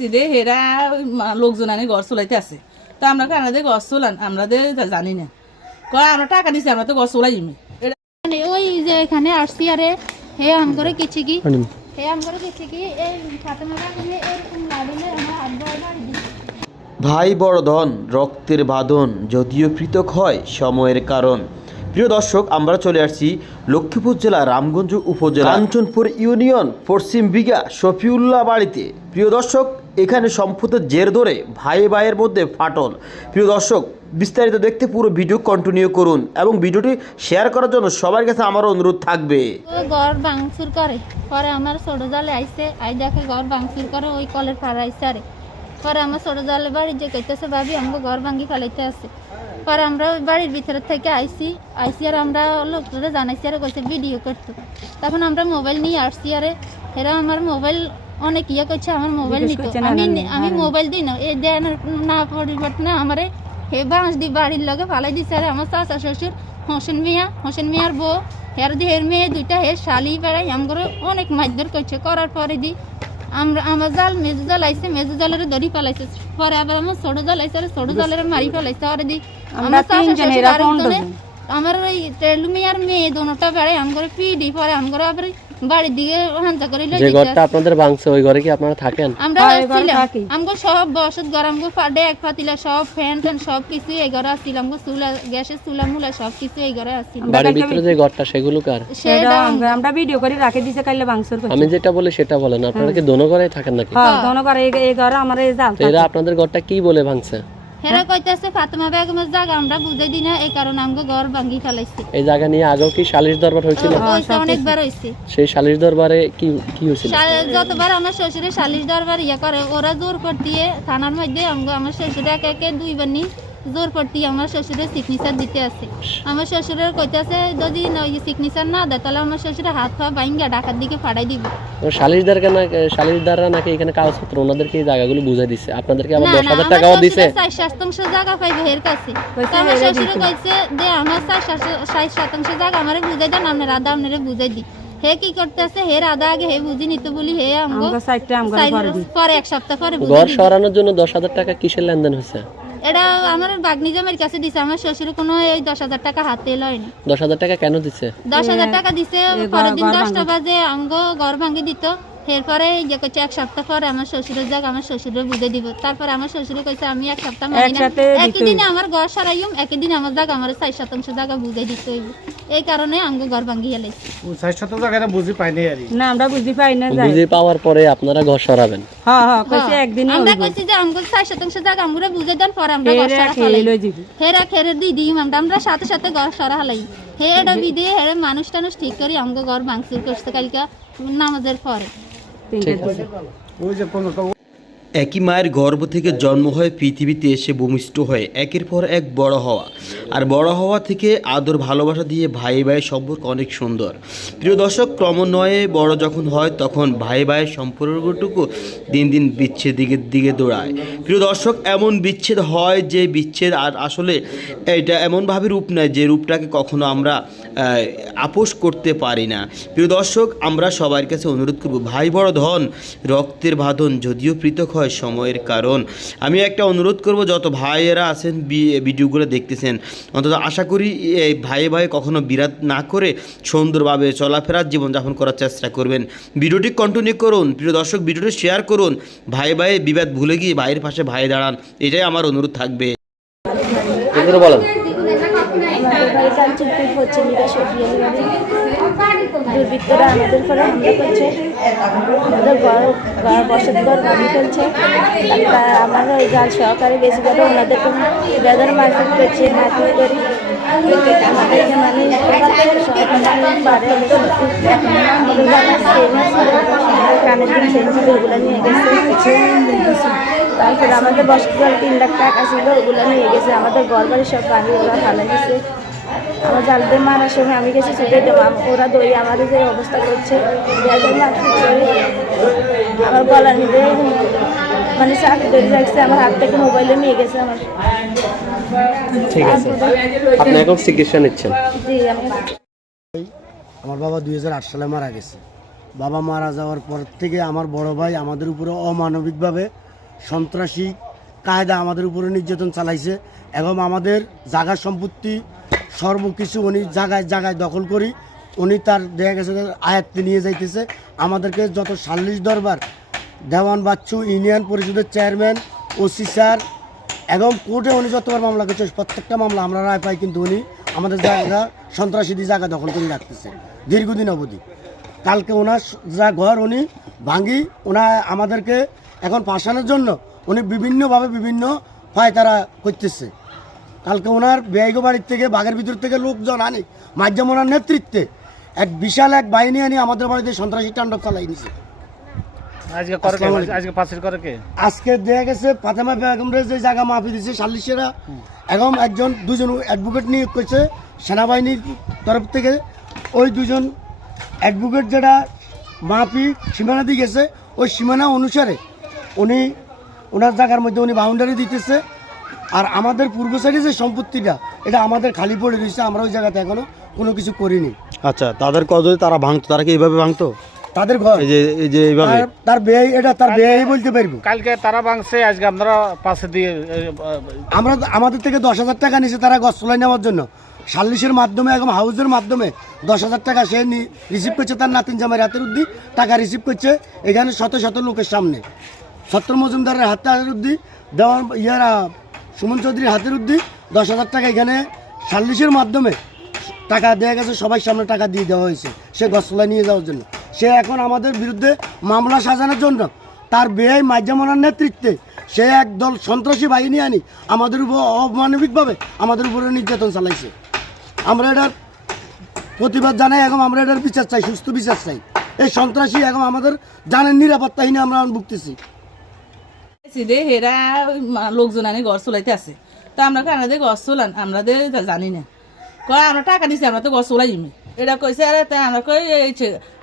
দেখছি যে হেরা লোকজন আনি ঘর চলাইতে আছে। তো আমরা কানাদের ঘর চলান আমরা দে জানি না। কয় আমরা টাকা দিছি আমরা তো ঘর চলাইমি। মানে ওই যে এখানে আসছি আরে হে আম করে কিছু কি? হে আম করে কিছু কি? এই ফাতেমা বাগানে এরকম লাভিলে আমার হাত বাড়ি ভাই বড় ধন রক্তের বাঁধন যদিও পৃথক হয় সময়ের কারণ। প্রিয় দর্শক আমরা চলে আসছি লক্ষ্মীপুর জেলা রামগঞ্জ উপজেলা কাঞ্চনপুর ইউনিয়ন পশ্চিম বিঘা শফিউল্লাহ বাড়িতে। প্রিয় দর্শক এখানে সম্পদের জের ধরে ভাই ভাইয়ের মধ্যে ফাটল। প্রিয় দর্শক, বিস্তারিত দেখতে পুরো ভিডিও কন্টিনিউ করুন এবং ভিডিওটি শেয়ার করার জন্য সবার কাছে আমার অনুরোধ থাকবে। ঘর ভাঙচুর করে। পরে আমার ছোট জালে আইসে আই দেখে ঘর ভাঙচুর করে, ওই কলের পাড়া আরে। পরে আমার ছোট জালে বাড়ি যে কইতেছে ভাবি, আমাকে ঘর ভাঙি ফেলাইতে আছে। পরে আমরা ওই বাড়ির ভিতরে থেকে আইসি আইসি আর আমরা লোকরা জানাইছি আর কইছে ভিডিও করতো। তখন আমরা মোবাইল নিয়ে আসছি আরে। এরা আমার মোবাইল অনেক ইয়ে করছে আমার মোবাইল নিত। আমি আমি মোবাইল দিই না। এই দেন না পরিবর্তন আমারে হে বাঁশ দি বাড়ির লগে ফালাই দিছে। আর আমার চাচা শ্বশুর হোসেন মিয়া হোসেন মিয়ার বউ হের দি হের মেয়ে দুইটা হের শালি বেড়াই আমগরে অনেক মারধর করছে। করার পরে দি আমরা আমার জাল মেজু জাল আইছে মেজু জালের দড়ি পালাইছে পরে আবার আমার ছোট জাল আইছে আর ছোট জালের মারি পালাইছে আর দি আমার চাচা শ্বশুর আমার ওই টেলু মিয়ার মেয়ে দোনোটা বেড়াই আমগরে পিডি। পরে আমগরে আবার বাড়ির দিকে করে যে ঘরটা আপনাদের ভাঙছে ওই ঘরে কি আপনারা থাকেন? আমরা ছিলাম আমগো সব বসত ঘর আমগো পাতিলা সব ফ্যান ট্যান সব কিছু এই ঘরে আমগো চুলা গ্যাসের চুলা মুলা সব কিছু এই ঘরে আসছিল। বাড়ির ভিতরে যে ঘরটা সেগুলো কার? সেটা আমরা আমরা ভিডিও করে রাখে দিছে কাইলে বাংসুর করে আমি যেটা বলি সেটা বলেন। আপনারা কি দোনো ঘরে থাকেন নাকি? হ্যাঁ দোনো করে এই এই ঘরে আমার এই জাল এরা আপনাদের ঘরটা কি বলে ভাঙছে? হেরা কইতাছে ফাতেমা বেগমের জায়গা আমরা বুঝাই দিই না এই কারণে আমগো ঘর ভাঙি ফেলাইছে। এই জায়গা নিয়ে আগেও কি সালিশ দরবার হয়েছিল? অনেকবার হইছে সেই সালিশ দরবারে কি কি হয়েছিল? যতবার আমার শ্বশুরের সালিশ দরবার ইয়ে করে ওরা জোর দিয়ে থানার মধ্যে আমগো আমার শ্বশুরে একে একে দুইবার নি জোর করতে আমার শ্বশুরের সিগনেচার দিতে আছে। আমার শ্বশুরের কইতাছে যদি সিগনেচার না দেয় তাহলে আমার শ্বশুরের হাত পা বাইঙ্গা ডাকার দিকে ফাড়াই দিব। সালিশদার কেন সালিশদাররা নাকি এখানে কাগজপত্র ওনাদেরকে এই জায়গাগুলো বুঝাই দিচ্ছে আপনাদেরকে আবার না দশ না হাজার আমার টাকাও দিছে? শ্বশুরের শতাংশ জায়গা পাইবে হের কাছে। আমার শ্বশুরে কইছে যে আমার ষাট শতাংশ- শতাংশ জায়গা আমারে বুঝাই দেন আপনার আদা আপনারে বুঝাই দি। হে কি করতেছে? হে আদা আগে হে বুঝি নিত বলি হে আমগো আমরা সাইডটা আমগো পরে এক সপ্তাহ পরে বুঝাই ঘর সরানোর জন্য দশ হাজার টাকা কিসের লেনদেন হয়েছে? এটা আমার বাগনি জমির কাছে দিছে আমার শ্বশুর কোনো এই দশ হাজার টাকা হাতে লয়নি। দশ হাজার টাকা কেন দিছে? দশ হাজার টাকা দিছে পরের দিন দশটা বাজে আমগো ঘর ভাঙি দিত। এরপরে যে করছে এক সপ্তাহ পরে আমার শ্বশুরের যাক আমার শ্বশুরের বুঝে দিব। তারপরে আমার শ্বশুরে কইছে আমি এক সপ্তাহ মানি না। একই দিনে আমার ঘর সারাইম একই দিন আমার যাক আমার চার শতাংশ জায়গা বুঝে দিতে হইব। এই কারণে আমগো ঘর ষাট শত জায়গাটা বুঝি পাইনি আর না আমরা বুঝতে পাই না যাই। বুঝে পাওয়ার পরে আপনারা ঘর সরাবেন। হ্যাঁ হ্যাঁ কইছে একদিনই আমরা কইছি যে আমগো চার শতাংশ জায়গা আমগো বুঝে দেন পরে আমরা ঘর সারা ফেলাই হেরা খেরে দি দিম আমরা আমরা সাথে সাথে ঘর সরা হালাই হে এটা বিদে হেরে মানুষ টানুষ ঠিক করি আমগো ঘর ভাঙচুর করছে কালকা নামাজের পরে। তিনটে দিছে ওই যে কোনো একই মায়ের গর্ভ থেকে জন্ম হয়ে পৃথিবীতে এসে ভূমিষ্ঠ হয়ে একের পর এক বড় হওয়া। আর বড় হওয়া থেকে আদর, ভালোবাসা দিয়ে ভাই ভাইয়ের সম্পর্ক অনেক সুন্দর। প্রিয় দর্শক, ক্রমান্বয়ে বড় যখন হয়, তখন ভাই ভাইয়ের সম্পর্কটুকু দিন দিন বিচ্ছেদ দিকের দিকে দৌড়ায়। প্রিয় দর্শক, এমন বিচ্ছেদ হয় যে বিচ্ছেদ আর আসলে এটা এমনভাবে রূপ নেয় যে রূপটাকে কখনো আমরা আপোষ করতে পারি না। প্রিয় দর্শক, আমরা সবার কাছে অনুরোধ করব, ভাই বড় ধন, রক্তের বাঁধন যদিও পৃথক হয় সময়ের কারণ। আমি একটা অনুরোধ করব যত ভাইয়েরা আছেন ভিডিওগুলো দেখতেছেন অন্তত আশা করি এই ভাই ভাই কখনো বিরাট না করে সুন্দরভাবে চলাফেরার জীবনযাপন করার চেষ্টা করবেন। ভিডিওটি কন্টিনিউ করুন প্রিয় দর্শক ভিডিওটি শেয়ার করুন ভাই ভাই বিবাদ ভুলে গিয়ে ভাইয়ের পাশে ভাই দাঁড়ান এটাই আমার অনুরোধ থাকবে। বলেন। দুর্বৃত্তরা আমাদের উপরে হামলা করছে। আমাদের ঘর ঘর বসত ঘর ভাঙি ফেলছে। একটা আমার গাল সহকারে বেশি করে ওনাদেরকে বেদর মারপিট করছে মারপিট করি মানে ওগুলো নিয়ে গেছে তারপরে আমাদের বসত ঘর তিন লাখ টাকা ছিল, ওগুলো নিয়ে গেছে। আমাদের ঘর বাড়ি সব পানি ওরা ভালো গেছে আমার জালদের মারার সময় আমি গেছি ছুটে দেবো ওরা দই আমার যে অবস্থা করছে আমার গলার মধ্যে মানে চাকরি ধরে রাখছে আমার হাত থেকে মোবাইলে নিয়ে গেছে আমার। ঠিক আছে। আপনি এখন চিকিৎসা নিচ্ছেন? জি আমি আমার বাবা দুই হাজার আট সালে মারা গেছে। বাবা মারা যাওয়ার পর থেকে আমার বড় ভাই আমাদের উপরে অমানবিকভাবে সন্ত্রাসী কায়দা আমাদের উপরে নির্যাতন চালাইছে এবং আমাদের জায়গা সম্পত্তি সর্বকিছু উনি জায়গায় জায়গায় দখল করি। উনি তার দেখা গেছে আয়াত্তে নিয়ে যাইতেছে। আমাদেরকে যত সাল্লিশ দরবার, দেওয়ান বাচ্চু, ইউনিয়ন পরিষদের চেয়ারম্যান, ওসি স্যার, এবং কোর্টে উনি যতবার মামলা করছে, প্রত্যেকটা মামলা আমরা রায় পাই কিন্তু উনি আমাদের জায়গা, সন্ত্রাসীদের জায়গা দখল করে রাখতেছে। দীর্ঘদিন অবধি। কালকে ওনার যা ঘর উনি ভাঙি, ওনা আমাদেরকে এখন পাশানোর জন্য উনি বিভিন্নভাবে বিভিন্ন পায় তারা করতেছে। কালকে ওনার ব্যয়গো বাড়ির থেকে বাঘের ভিতর থেকে লোকজন আনি মাধ্যম ওনার নেতৃত্বে এক বিশাল এক বাহিনী আনি আমাদের বাড়িতে সন্ত্রাসী তাণ্ডব চালাই নিছে। আজকে দেখা গেছে ফাতেমা বেগমরে যে জায়গা মাফি দিচ্ছে সাল্লিশেরা এবং একজন দুজন অ্যাডভোকেট নিয়োগ করছে সেনাবাহিনীর তরফ থেকে। ওই দুজন অ্যাডভোকেট যেটা মাফি সীমানা দিয়ে গেছে ওই সীমানা অনুসারে উনি ওনার জায়গার মধ্যে উনি বাউন্ডারি দিতেছে। আর আমাদের পূর্ব সাইডে যে সম্পত্তিটা এটা আমাদের খালি পড়ে রয়েছে আমরা ওই জায়গাতে এখনও কোনো কিছু করিনি। আচ্ছা তাদের কত তারা ভাঙতো তারা কি এইভাবে ভাঙতো? তাদের ঘর। এই যে এই যে এইভাবে। তার- ব্যয় এটা তার ব্যয় বলতে পারব। কালকে তারা ভাঙছে আজকে আপনারা পাশে দিয়ে আমরা আমাদের থেকে দশ হাজার টাকা নিয়েছে তারা গছ তোলাই নেওয়ার জন্য। সাল্লিশের মাধ্যমে এবং হাউসের মাধ্যমে দশ হাজার টাকা সে রিসিভ করছে তার নাতিন জামাইয়ের হাতের উদ্দি টাকা রিসিভ করছে এখানে শত শত লোকের সামনে। সত্তর মজুমদারের হাতে হাতের উদ্দি দেওয়ার ইয়ারা সুমন চৌধুরীর হাতের উদ্দি, দশ হাজার টাকা এখানে সাল্লিশের মাধ্যমে টাকা দেওয়া গেছে, সবাই সামনে টাকা দিয়ে দেওয়া হয়েছে, সে গছলা নিয়ে যাওয়ার জন্য। সে এখন আমাদের বিরুদ্ধে মামলা সাজানোর জন্য, তার বেআই মাধ্যমনার নেতৃত্বে সে একদল সন্ত্রাসী বাহিনী আনি, আমাদের উপর অমানবিকভাবে আমাদের উপরে নির্যাতন চালাইছে। আমরা এটার প্রতিবাদ জানাই, এখন আমরা এটার বিচার চাই সুস্থ বিচার চাই। এই সন্ত্রাসী এখন আমাদের জানের নিরাপত্তাহীনে আমরা ভুগতেছি। দে হেরা লোকজন আনি ঘর চলাইতে আছে। তা আমরা কানাদে ঘর চলান আমরা জানি না। কয় আমরা টাকা দিছি আমরা তো ঘর চলাইমি। এটা কইছে আরে তা আমরা কই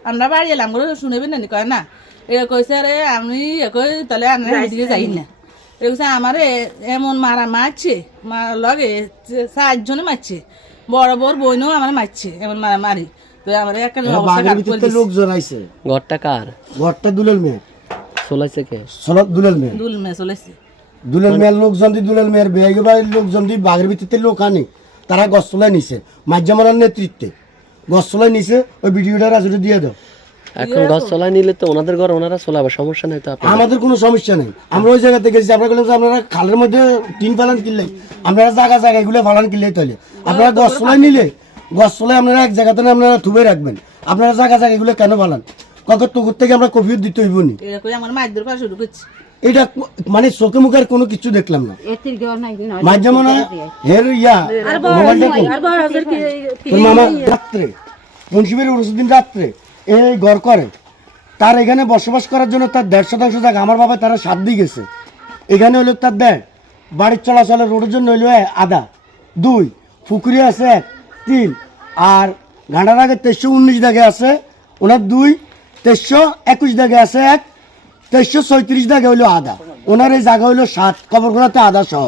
আমরা বাড়ি এলাম করে শুনেবেন না নি? কয় না। এটা কইছে আরে আমি কই তাহলে আমরা এদিকে যাই না। এটা কইছে আমারে এমন মারা মারছে মার লগে চারজনে মারছে। বড় বড় বইনও আমার মারছে এমন মারা মারি তো আমার একটা। লোকজন আইছে। ঘরটা কার? ঘরটা দুলেল মেয়ে। চলাইছে কে? সলক দুলেল মেয়ে। দুল মে চলেছে দুলেল মেয়ের লোকজন দি দুলেল মেয়ের বাড়ির লোকজন দি বাঘের ভিত্তিতে লোক আনি তারা গছতলায় নিছে। নেতৃত্বে গছতলায় নিছে ওই ভিডিওটা রাজুরে দিয়ে দাও। এখন ঘর চলাই নিলে তো ওনাদের ঘর ওনারা চলাবে সমস্যা নাই তো আমাদের কোনো সমস্যা নেই। আমরা ওই জায়গাতে গেছি আমরা বললাম যে আপনারা খালের মধ্যে টিন ফালান কিনলে আপনারা জায়গা জায়গা এগুলো ফালান কিনলে তাহলে। আপনারা গছতলায় নিলে গছতলায় আপনারা এক জায়গাতে আপনারা থুবে রাখবেন। আপনারা জায়গা জায়গা এগুলো কেন ফালান? কখন তুকুর থেকে আমরা কফিও দিতে হইব নি। এটা আমার মায়ের পাশে শুরু করছে। এটা মানে চোখে মুখের কোনো কিছু দেখলাম না। নাই কিনা হের ইয়া মামা রাত্রে মুন্সিবের উরুসুদ্দিন রাত্রে এই ঘর করে। তার এখানে বসবাস করার জন্য তার দেড় শতাংশ জায়গা। আমার বাবা তারা সাত দিয়ে গেছে। এখানে হলো তার দেড়। বাড়ির চলাচলের রোডের জন্য হইল আদা দুই পুকুরি আছে এক তিন। আর ঘাটার আগে তেইশশো উনিশ দাগে আছে। ওনার দুই তেইশশো একুশ দাগে আছে এক, তেইশশো ছয়ত্রিশ দাগে হইল আধা। ওনার এই জায়গা হইল সাত কবরগুলাতে আধা সহ।